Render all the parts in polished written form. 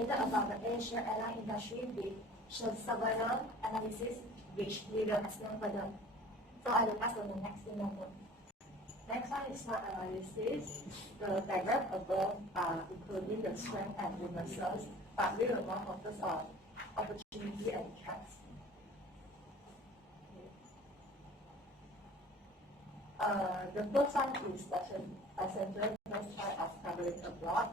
educated about the Asia airline industry with several analysis which we will explain further. So I will pass on the next example. Next one is SWOT analysis. The diagram above are including the strength and weaknesses, but we will more focus on opportunity and threats. The first one is passenger first choice of traveling abroad.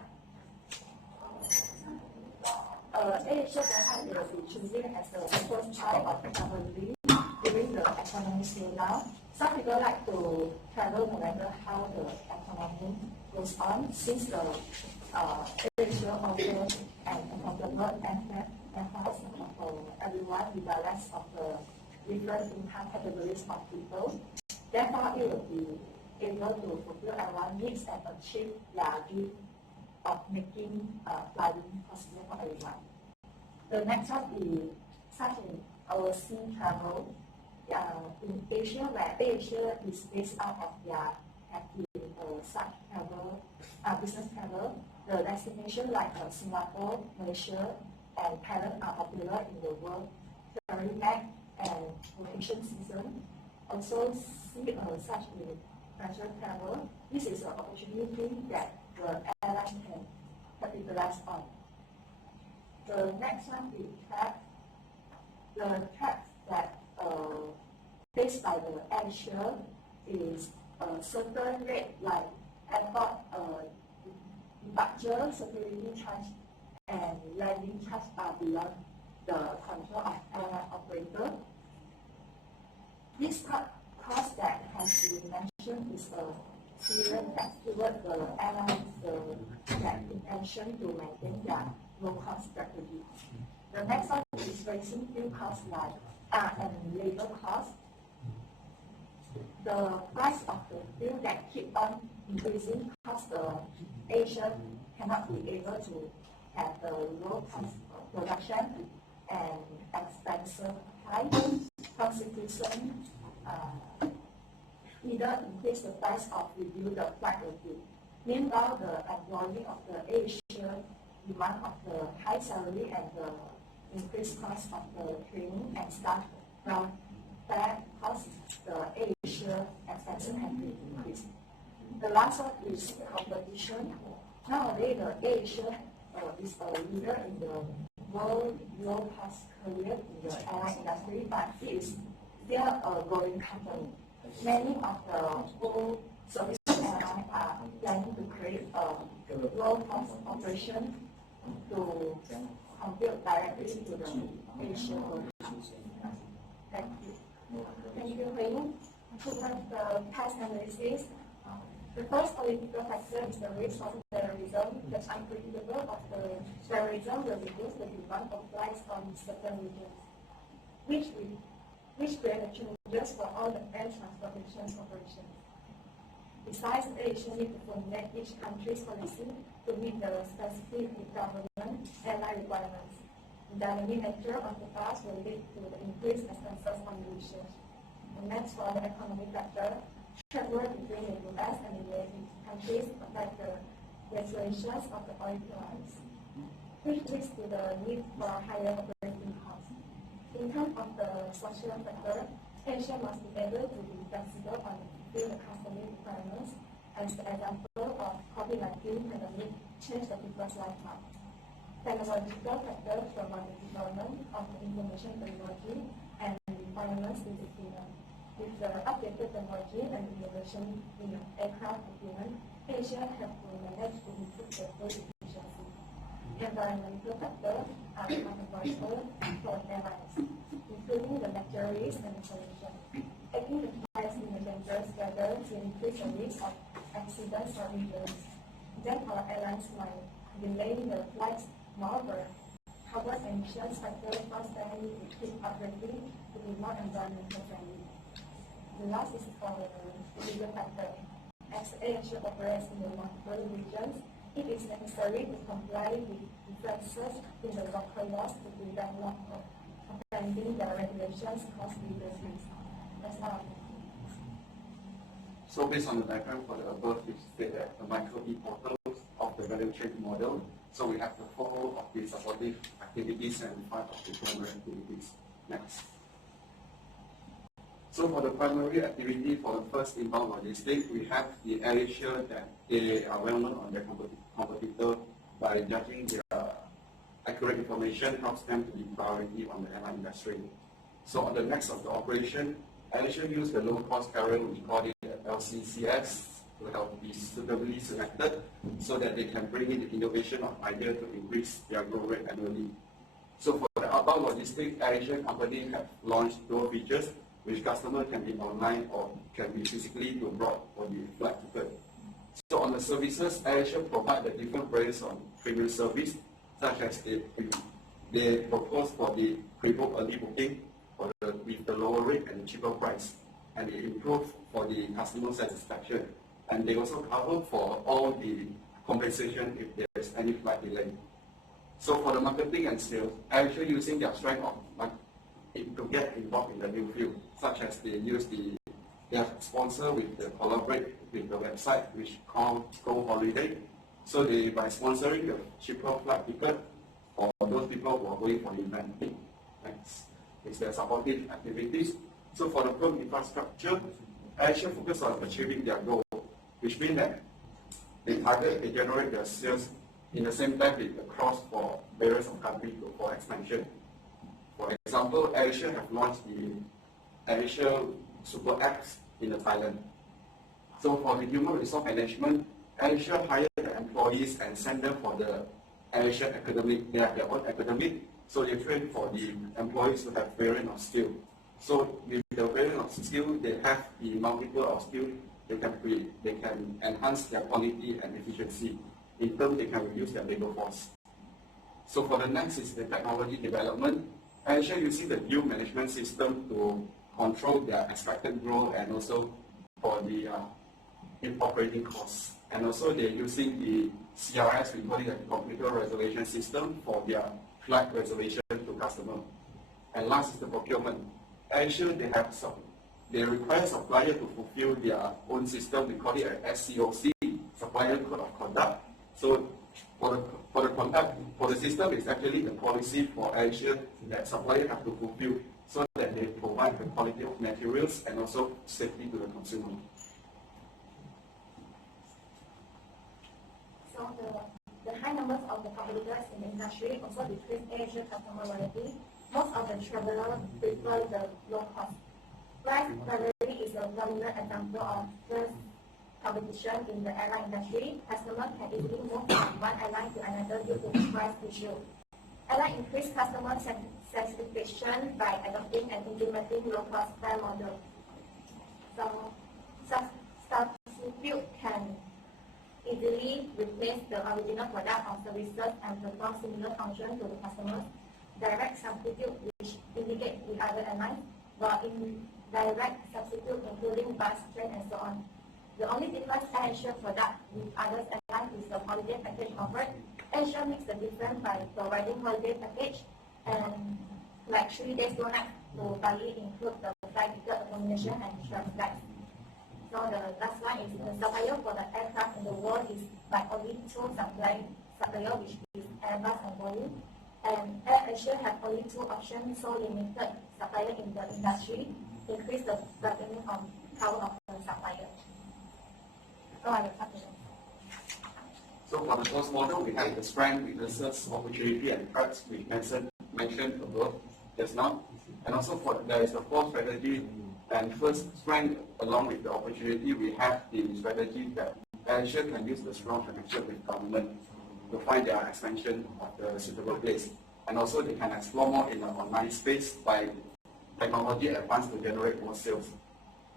AirAsia airline will be choosing as the first choice of traveling during the economic slowdown. Some people like to travel no matter how the economy goes on, since the AirAsia offers an affordable airfare for everyone, regardless of the different income categories of people. Therefore, it will be able to fulfill everyone's needs and achieve their dream of making flying possible for everyone. The next one is such in our sea travel. In Asia, where AirAsia is based out of their active such travel, business travel, the destination like Singapore, Malaysia, and Thailand are popular in the world. Ferry back and vacation season. Also see such in leisure travel. This is an opportunity that the airline can capitalize on. The next one is track. The tracks that based by the AirAsia is a certain rate like airport departure, security charge, and landing charge are beyond the control of airline operator. This cost that has been mentioned is a serious tax toward the airlines that intention to maintain their low-cost strategy. The next one is raising fuel costs like and labor costs. The price of the fuel that keep on increasing because the Asia cannot be able to have the low cost of production and expensive high. Consequently, either increase the price or reduce the flight rate. Meanwhile, the employee of the AirAsia demand of the high salary and the increased cost of the training and staff from that causes the AirAsia expenses have been increased. The last one is competition. Nowadays, the AirAsia is a leader in the world low-cost career in the airline industry, but it is still a growing company. Many of the full service airlines are planning to create a low-cost operation to compete directly to the AirAsia world. Thank you. Thank you, Ring. To the past analysis, the first political factor is the risk of terrorism. The unpredictable of the terrorism will reduce the demand of flights from certain regions, which create challenges for all the air transportation operations. Besides, AirAsia needs to formulate each country's policy to meet the specific government airline requirements. The dynamic nature of the past will lead to the increased expenses on research. The next for the economic factor, trade war between the US and the related countries affect the regulations of the oil price, which leads to the need for higher operating costs. In terms of the social factor, AirAsia must be able to be flexible on fulfill the customer requirements, as the example of COVID-19 pandemic changed the people's lifestyle. Technological factors promote the development of the information technology and requirements in the field. With the updated technology and innovation in aircraft equipment, AirAsia has managed to improve the fuel efficiency. Environmental factors are controversial for airlines, including the materials and pollution. Taking the flights in the dangerous weather to increase the risk of accidents or injuries. Therefore, airlines might delay the flights. Moreover, carbon emissions factors cause them to keep operating to be more environmental friendly. The last is for the legal factor. As AirAsia operates in the multiple regions, it is necessary to comply with differences in the local laws to prevent lack of offending the regulations caused legal risks. That's all. So based on the diagram for the above, which state that the micro portals of the value chain model So we have the 4 of the supportive activities and 5 of the primary activities. Next. So for the primary activity for the first inbound logistics, we have the AirAsia that they are well known on their competitor by judging their accurate information helps them to be priority on the airline industry. So on the next of the operation, AirAsia use the low-cost carrier, we call it LCCS, to help be suitably selected so that they can bring in the innovation of idea to increase their growth rate annually. So for the outbound logistics, AirAsia company have launched dual features which customer can be online or can be physically to abroad for the flight ticket. So on the services, AirAsia provide the different brands on premium service, such as they propose for the pre-book early booking with the lower rate and cheaper price, and they improve for the customer satisfaction. And they also cover for all the compensation if there is any flight delay. So for the marketing and sales, AirAsia using their strength of to get involved in the new field, such as they use their sponsor with the collaborate with the website which called Go Holiday. So they by sponsoring the cheaper flight ticket for those people who are going for the event. Next is their supportive activities. So for the firm infrastructure, AirAsia focus on achieving their goal, which means that they generate their sales in the same time with across for various countries for expansion. For example, AirAsia have launched the AirAsia Super Apps in Thailand. So for the human resource management, AirAsia hire the employees and send them for the AirAsia Academic. They have their own academic, so they train for the employees to have variant of skill. So with the variant of skill, they have the multiple of skill they can enhance their quality and efficiency. In turn, they can reduce their labor force. So for the next is the technology development. AirAsia using the yield management system to control their expected growth and also for the operating costs. And also they're using the CRS, we call it a computer reservation system for their flight reservation to customer. And last is the procurement. AirAsia, they require supplier to fulfill their own system. We call it a SCOC, Supplier Code of Conduct. So for the system, it's actually the policy for AirAsia that suppliers have to fulfill so that they provide the quality of materials and also safety to the consumer. So the high numbers of the competitors in the industry also decrease AirAsia customer loyalty. Most of the travelers prefer the low cost. Price rivalry is a dominant example of first competition in the airline industry. Customers can easily move from one airline to another due to price issue. Airline increase customer satisfaction by adopting and implementing low-cost fare model. So, substitute can easily replace the original product or services and perform similar functions to the customers. Direct substitute, which indicate the other airlines, while indirect substitute, including bus, train, and so on. The only difference AirAsia product with other airlines is the holiday package offered. AirAsia makes the difference by providing holiday package and like 3 days 2 nights to Bali include the flight ticket, accommodation, and travel flights. So the last one is the supplier for the aircraft in the world is by only 2 supplier, which is Airbus and Boeing. And AirAsia have only 2 options, so limited supplier in the industry, increase the bargaining power of the supplier. So I will start with So for the first model, we have the strength, weaknesses, opportunity, and threats we mentioned above just now. And also there is the 4th strategy. And first strength along with the opportunity, we have the strategy that AirAsia can use the strong connection with government to find their expansion of the suitable place. And also they can explore more in the online space by technology advance to generate more sales.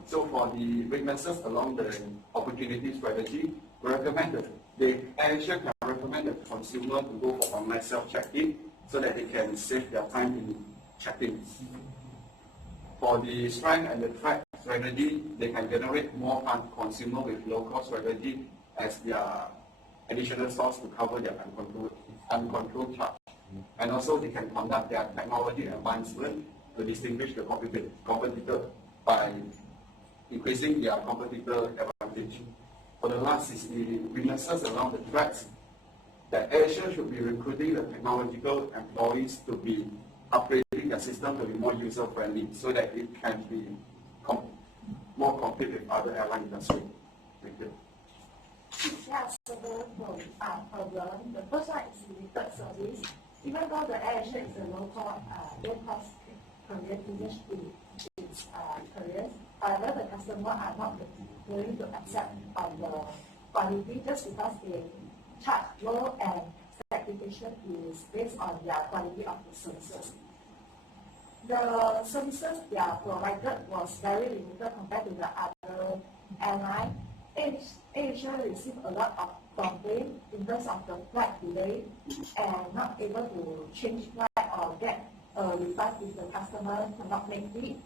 So for the weaknesses along the opportunity strategy, we recommend that AirAsia can recommend the consumer to go for online self-check-in so that they can save their time in check-in. For the strength and the threat strategy, they can generate more consumer with low-cost strategy as their additional source to cover their uncontrolled charge. And also they can conduct their technology advancement to distinguish the competitor by increasing their competitor advantage. For the last is the weaknesses around the threats. that AirAsia should be recruiting the technological employees to be upgrading the system to be more user-friendly so that it can be more compete with other airline industry. Thank you. There are several problems. The first one is limited service. Even though the AirAsia is a low-cost carrier to its carriers, however, the customer are not willing to accept the quality just because they charge low and certification is based on their quality of the services. The services they are provided was very limited compared to the other airline. AirAsia received a lot of complaints in terms of the flight delay and not able to change flight or get a refund if the customer cannot make it.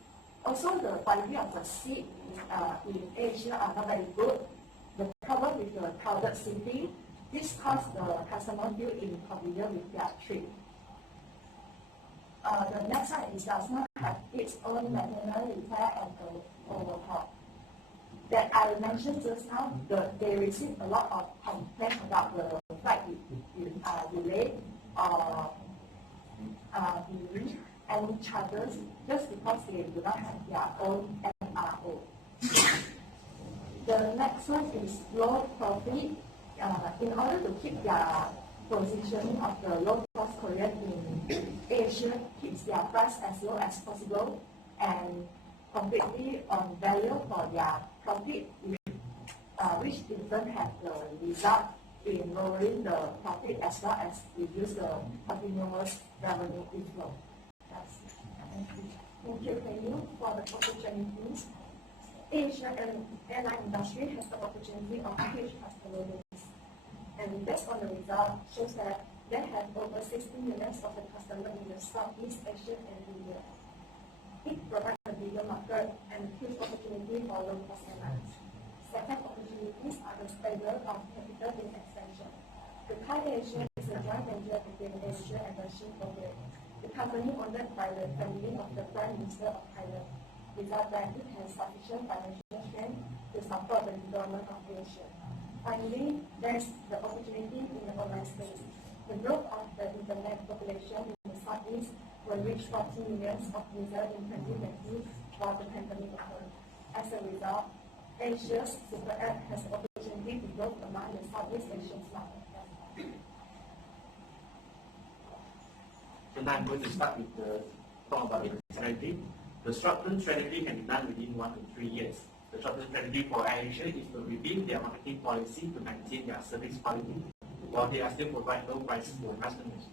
Also, the quality of the seat in AirAsia are not very good. The problem with the crowded seating, this caused the customer feel inconvenient with their trip. The next one is does not have its own maintenance, repair, and overhaul. That I mentioned just now, they received a lot of complaints about the flight delay or and charges just because they do not have their own MRO. The next one is low profit. In order to keep their position of the low-cost carrier in AirAsia, keeps their price as low as possible and completely on value for their profit, which in turn have the result in lowering the profit as well as reduce the continuous revenue inflow. Thank you, Penny, for the opportunities. AirAsia airline industry has the opportunity of huge customer base. And based on the result, shows that they have over 60 million of the customer in the Southeast Asia and India. It provides a bigger market and huge opportunity for low-cost airlines. Second opportunities are the stable of capital in expansion. The Thai AirAsia is a joint venture between AirAsia and the Shin Corporate. The company owned by the family of the Prime Minister of Thailand. Without that, it has sufficient financial strength to support the development of AirAsia. Finally, there is the opportunity in the online space. The growth of the internet population in the Southeast will reach 40 million of users in 2020 while the pandemic occurred. As a result, AirAsia's super app has the opportunity to grow among the Southeast Asian market. So now I'm going to start with the talk about the strategy. The short-term strategy can be done within 1 to 3 years. The short-term strategy for AirAsia is to review their marketing policy to maintain their service quality while they are still provide low prices to customers.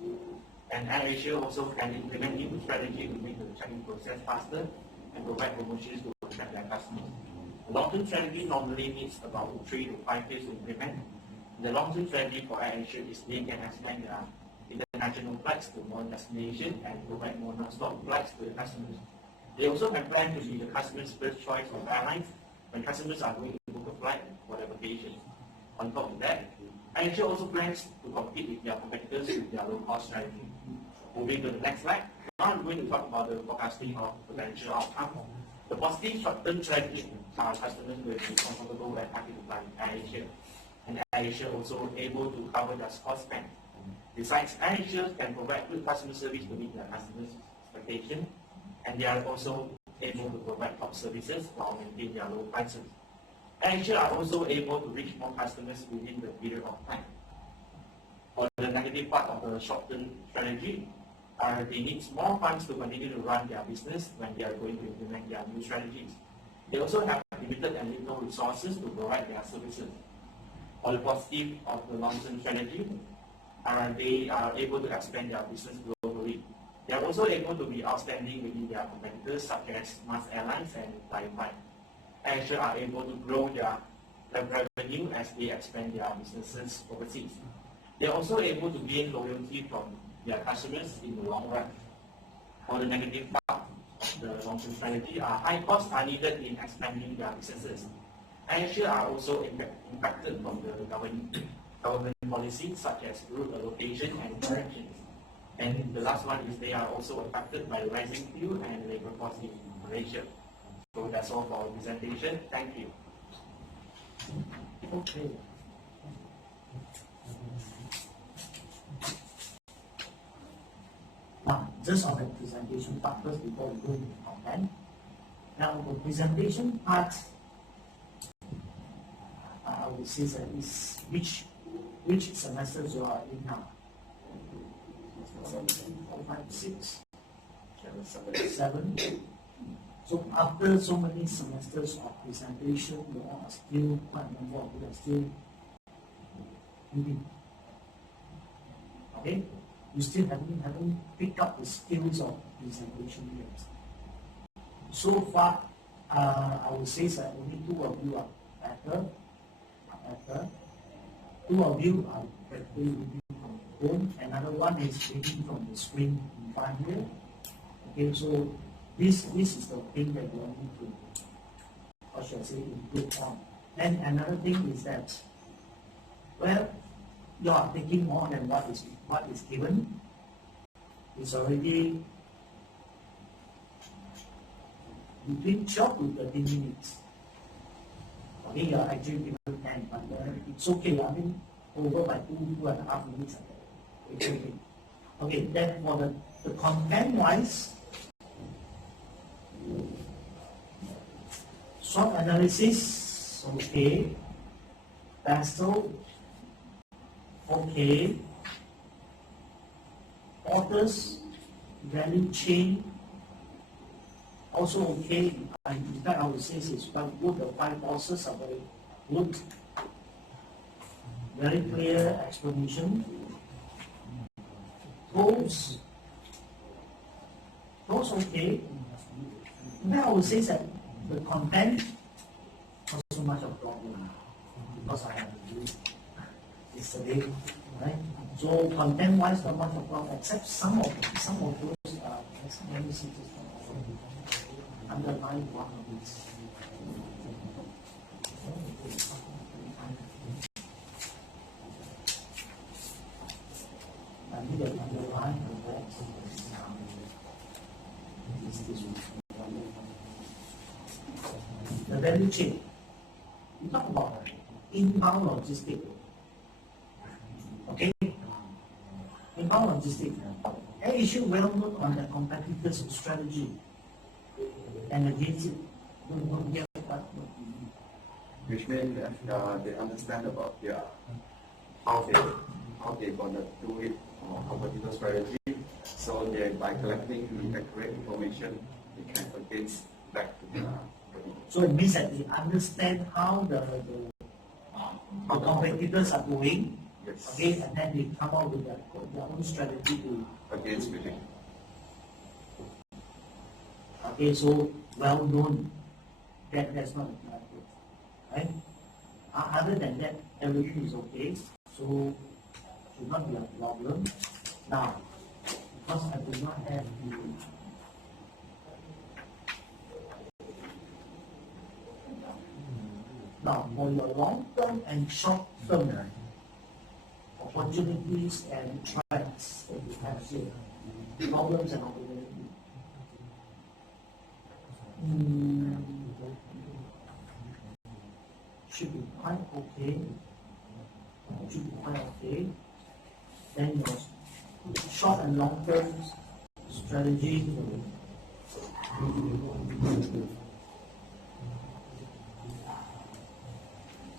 And AirAsia also can implement new strategy to make the check-in process faster and provide promotions to attract their customers. The long-term strategy normally needs about 3 to 5 years to implement. The long-term strategy for AirAsia is they can expand their international flights to more destinations and provide more non-stop flights to the customers. They also can plan to be the customer's first choice of airlines when customers are going to book a flight for their vacation. On top of that, AirAsia also plans to compete with their competitors with their low-cost strategy. Moving to the next slide, now I'm going to talk about the forecasting of potential outcome. The positive short-term strategy are customers will be comfortable and happy to fly with AirAsia. And AirAsia also able to cover their cost spend. Besides, AirAsia can provide good customer service to meet their customers' expectations, and they are also able to provide top services while maintaining their low prices. AirAsia are also able to reach more customers within the period of time. For the negative part of the short-term strategy, they need more funds to continue to run their business when they are going to implement their new strategies. They also have limited and little resources to provide their services. For the positive of the long-term strategy, they are able to expand their business globally. They are also able to be outstanding within their competitors such as Mars Airlines and Fly. AirAsia are able to grow their revenue as they expand their businesses overseas. They are also able to gain loyalty from their customers in the long run. For the negative part of the long-term strategy, high costs are needed in expanding their businesses. AirAsia are also impacted from the government policies such as route allocation and corrections. And the last one is they are also affected by rising fuel and labor costs in Malaysia. So that's all for our presentation. Thank you. Okay. just on the presentation part first before we go into the content. Now the presentation part, I would say that is which semesters you are in now? 4, 5, 6, 7. So after so many semesters of presentation, you are still quite a number of you are still reading. Okay? You still haven't picked up the skills of presentation yet. So far, I would say that only 2 of you are better. 2 of you are practically reading from the phone. Another one is reading from the screen in front here. Okay, so this is the thing that you need to, or should I say, improve on. And another thing is that, well, you are taking more than what is given. It's already between 12 to 13 minutes. Okay, you are actually given 10, but it's okay. I mean, over by 2.5 minutes. It's okay. Okay, then for the content-wise, SWOT analysis, okay. Pastel, okay. Authors, value chain, also okay. In fact, I would say it's good. The 5 authors are very good. Very clear explanation. Goals okay. In fact, I would say that the content not so much of problem because I have to do it yesterday, right? So content-wise, not much of problem, except some of those. Let me see this one. Underline one of these. I need an underline and that. The value chain. We talk about inbound logistics. Okay? Inbound logistics. AirAsia well known on the competitors' strategy and against it. Which means they understand about how they gonna do it or competitor strategy. So they by collecting the accurate information, they can against back to the So it means that they understand how the competitors are doing. Yes. Okay, and then they come up with their own strategy to against winning. Okay, so well known. That's not a bad thing, right? Other than that, everything is okay. So should not be a problem. Now, because I do not have the now for your long-term and short-term opportunities and threats that you have here, problems and opportunities. Should be quite okay. Should be quite okay. Then your short and long term strategy.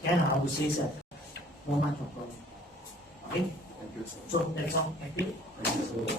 I would say that not much of problem. Okay? Thank you, sir. So that's all. Thank you. Thank you, sir.